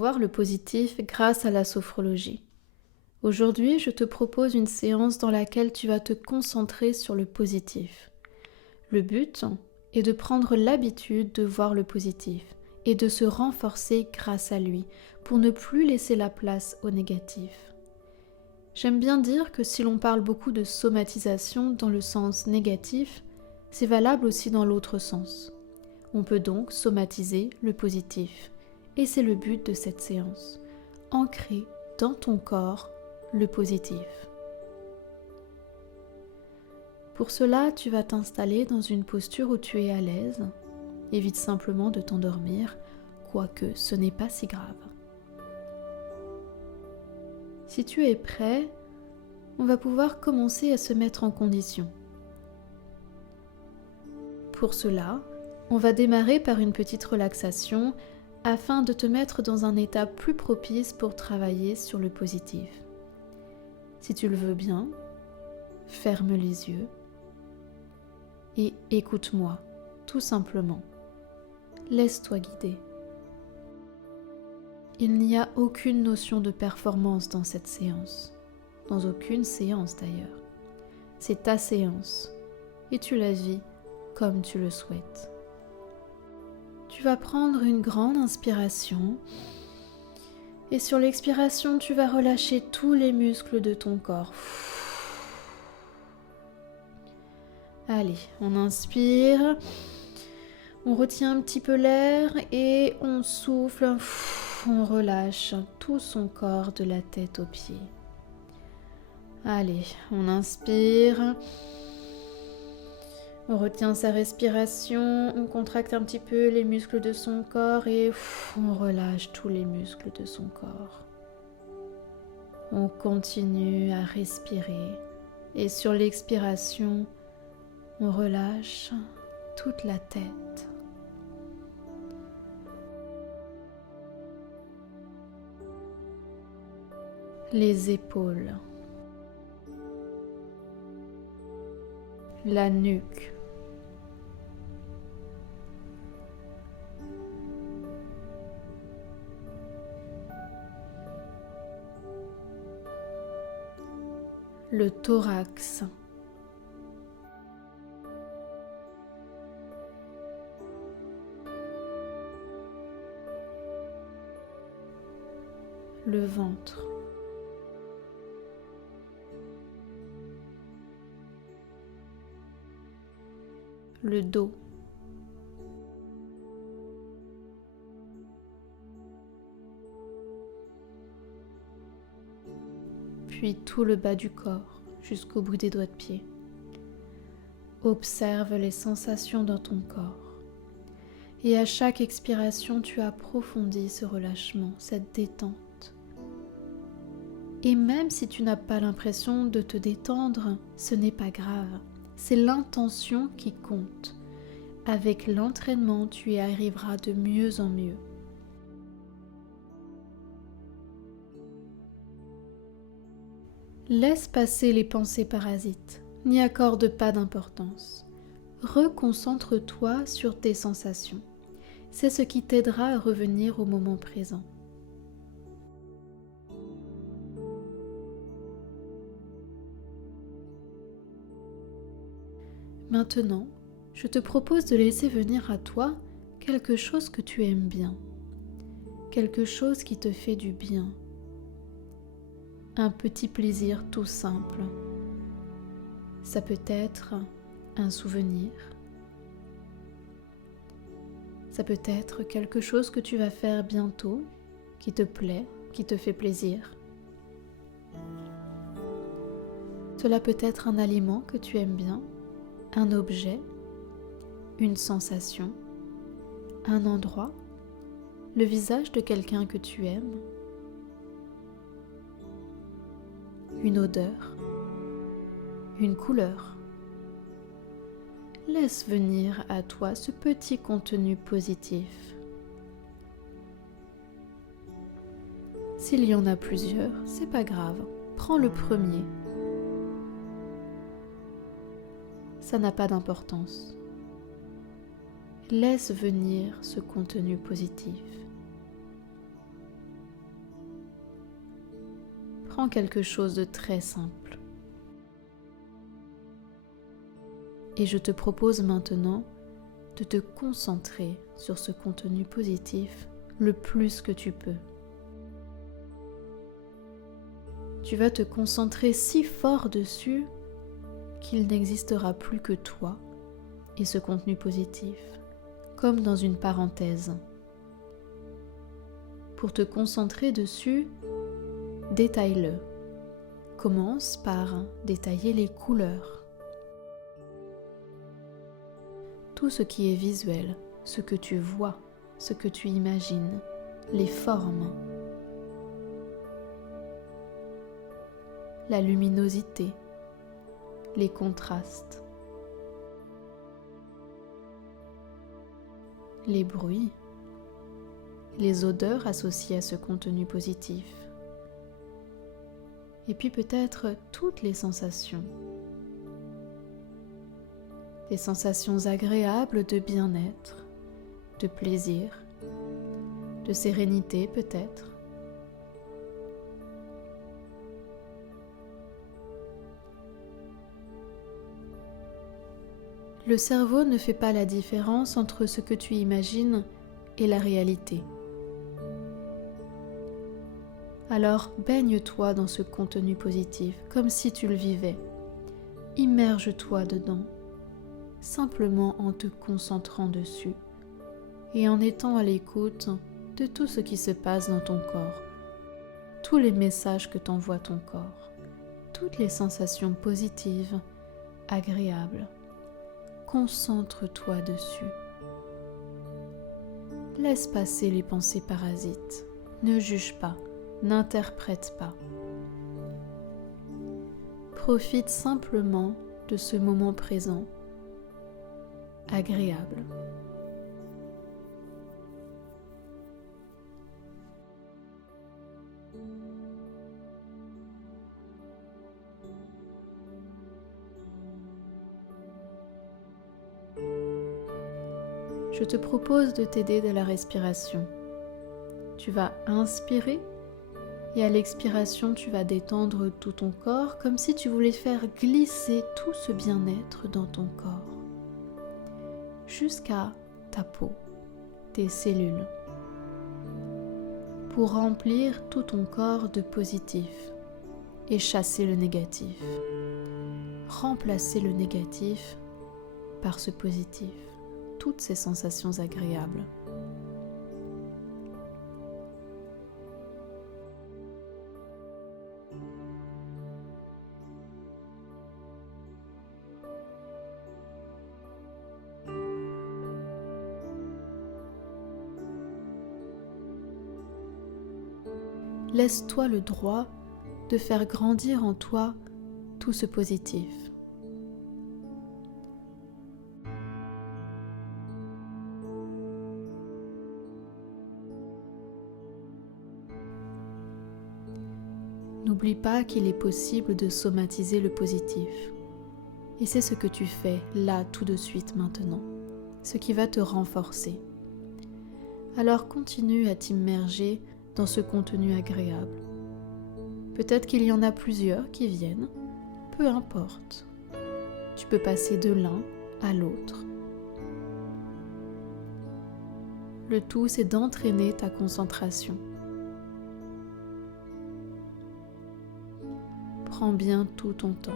voir le positif grâce à la sophrologie. Aujourd'hui, je te propose une séance dans laquelle tu vas te concentrer sur le positif. Le but est de prendre l'habitude de voir le positif et de se renforcer grâce à lui pour ne plus laisser la place au négatif. J'aime bien dire que si l'on parle beaucoup de somatisation dans le sens négatif, c'est valable aussi dans l'autre sens. On peut donc somatiser le positif. Et c'est le but de cette séance. Ancrer dans ton corps le positif. Pour cela, tu vas t'installer dans une posture où tu es à l'aise. Évite simplement de t'endormir, quoique ce n'est pas si grave. Si tu es prêt, on va pouvoir commencer à se mettre en condition. Pour cela, on va démarrer par une petite relaxation afin de te mettre dans un état plus propice pour travailler sur le positif. Si tu le veux bien, ferme les yeux et écoute-moi, tout simplement. Laisse-toi guider. Il n'y a aucune notion de performance dans cette séance, dans aucune séance d'ailleurs. C'est ta séance et tu la vis comme tu le souhaites. Tu vas prendre une grande inspiration et sur l'expiration, tu vas relâcher tous les muscles de ton corps. Allez, on inspire, on retient un petit peu l'air et on souffle, on relâche tout son corps de la tête aux pieds. Allez, on inspire. On retient sa respiration, on contracte un petit peu les muscles de son corps et on relâche tous les muscles de son corps. On continue à respirer et sur l'expiration, on relâche toute la tête. Les épaules, la nuque, le thorax, le ventre, le dos, puis tout le bas du corps jusqu'au bout des doigts de pied. Observe les sensations dans ton corps et à chaque expiration, tu approfondis ce relâchement, cette détente. Et même si tu n'as pas l'impression de te détendre, ce n'est pas grave, c'est l'intention qui compte. Avec l'entraînement, tu y arriveras de mieux en mieux. Laisse passer les pensées parasites, n'y accorde pas d'importance. Reconcentre-toi sur tes sensations. C'est ce qui t'aidera à revenir au moment présent. Maintenant, je te propose de laisser venir à toi quelque chose que tu aimes bien, quelque chose qui te fait du bien. Un petit plaisir tout simple. Ça peut être un souvenir. Ça peut être quelque chose que tu vas faire bientôt, qui te plaît, qui te fait plaisir. Cela peut être un aliment que tu aimes bien, un objet, une sensation, un endroit, le visage de quelqu'un que tu aimes, une odeur, une couleur. Laisse venir à toi ce petit contenu positif. S'il y en a plusieurs, c'est pas grave, prends le premier. Ça n'a pas d'importance. Laisse venir ce contenu positif. Prends quelque chose de très simple. Et je te propose maintenant de te concentrer sur ce contenu positif le plus que tu peux. Tu vas te concentrer si fort dessus qu'il n'existera plus que toi et ce contenu positif, comme dans une parenthèse. Pour te concentrer dessus, détaille-le. Commence par détailler les couleurs. Tout ce qui est visuel, ce que tu vois, ce que tu imagines, les formes, la luminosité, les contrastes, les bruits, les odeurs associées à ce contenu positif, et puis peut-être toutes les sensations. Des sensations agréables de bien-être, de plaisir, de sérénité peut-être. Le cerveau ne fait pas la différence entre ce que tu imagines et la réalité. Alors baigne-toi dans ce contenu positif comme si tu le vivais. Immerge-toi dedans, simplement en te concentrant dessus et en étant à l'écoute de tout ce qui se passe dans ton corps, tous les messages que t'envoie ton corps, toutes les sensations positives, agréables. Concentre-toi dessus. Laisse passer les pensées parasites. Ne juge pas, n'interprète pas. Profite simplement de ce moment présent, agréable. Je te propose de t'aider de la respiration. Tu vas inspirer et à l'expiration, tu vas détendre tout ton corps comme si tu voulais faire glisser tout ce bien-être dans ton corps jusqu'à ta peau, tes cellules, pour remplir tout ton corps de positif et chasser le négatif. Remplacer le négatif par ce positif. Toutes ces sensations agréables. Laisse-toi le droit de faire grandir en toi tout ce positif. N'oublie pas qu'il est possible de somatiser le positif. Et c'est ce que tu fais là tout de suite maintenant, ce qui va te renforcer. Alors continue à t'immerger dans ce contenu agréable. Peut-être qu'il y en a plusieurs qui viennent, peu importe. Tu peux passer de l'un à l'autre. Le tout, c'est d'entraîner ta concentration. Prends bien tout ton temps.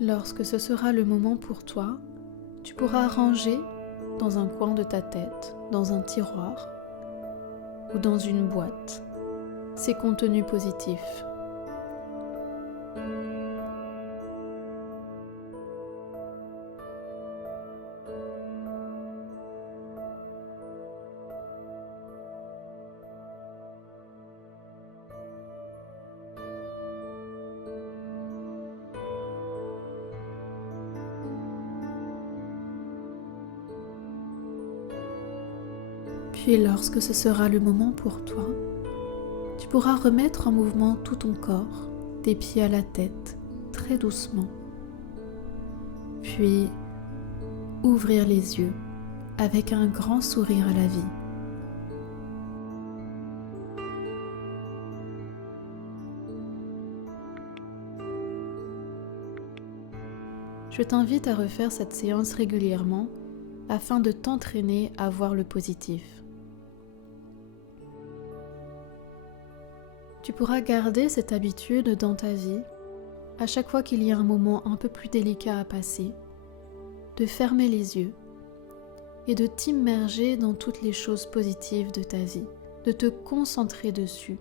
Lorsque ce sera le moment pour toi, tu pourras ranger dans un coin de ta tête, dans un tiroir ou dans une boîte, ces contenus positifs. Puis lorsque ce sera le moment pour toi, tu pourras remettre en mouvement tout ton corps, des pieds à la tête, très doucement. Puis ouvrir les yeux avec un grand sourire à la vie. Je t'invite à refaire cette séance régulièrement afin de t'entraîner à voir le positif. Tu pourras garder cette habitude dans ta vie à chaque fois qu'il y a un moment un peu plus délicat à passer, de fermer les yeux et de t'immerger dans toutes les choses positives de ta vie, de te concentrer dessus.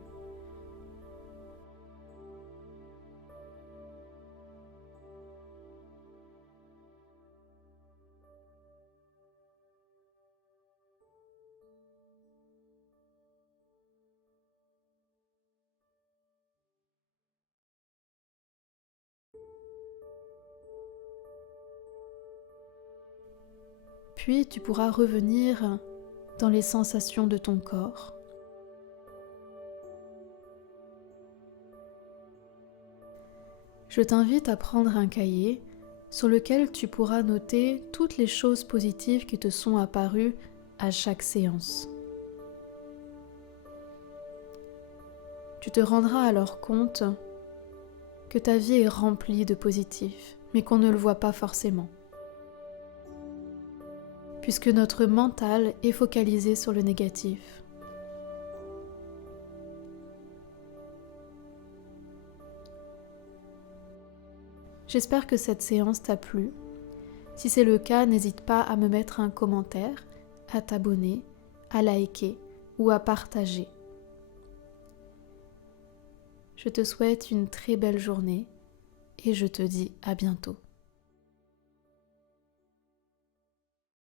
Puis tu pourras revenir dans les sensations de ton corps. Je t'invite à prendre un cahier sur lequel tu pourras noter toutes les choses positives qui te sont apparues à chaque séance. Tu te rendras alors compte que ta vie est remplie de positifs, mais qu'on ne le voit pas forcément, puisque notre mental est focalisé sur le négatif. J'espère que cette séance t'a plu. Si c'est le cas, n'hésite pas à me mettre un commentaire, à t'abonner, à liker ou à partager. Je te souhaite une très belle journée et je te dis à bientôt.